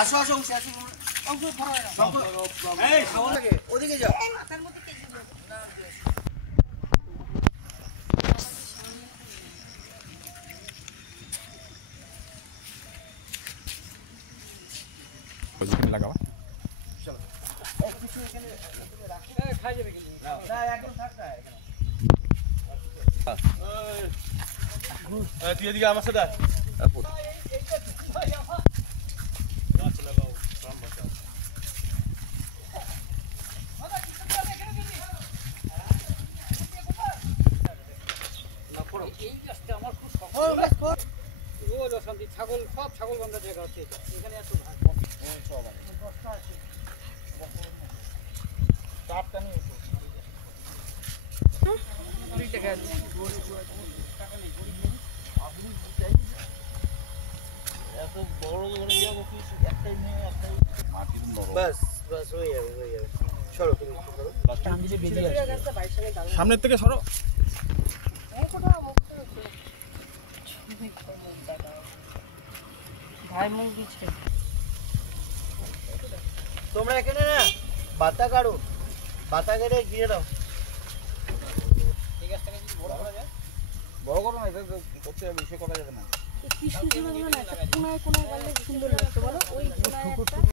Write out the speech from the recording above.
আসো আসো ওদিকে যাও। লাগাবা তুই এদিকে আমার সাথে ছাগল সব ছাগল বান্ধা জায়গা হচ্ছে এখানে এত সামনের থেকে সরো। তোমরা এখানে না বাতা কাটো, বাতা কেটে ঘিরে দাও। বড় করো না, এটা করতে হবে, সে করা যাবে না। কি সুন্দর লাগছে, কোনায় কোনায় গেলে সুন্দর লাগছে বলো, ওই কোনায় একটা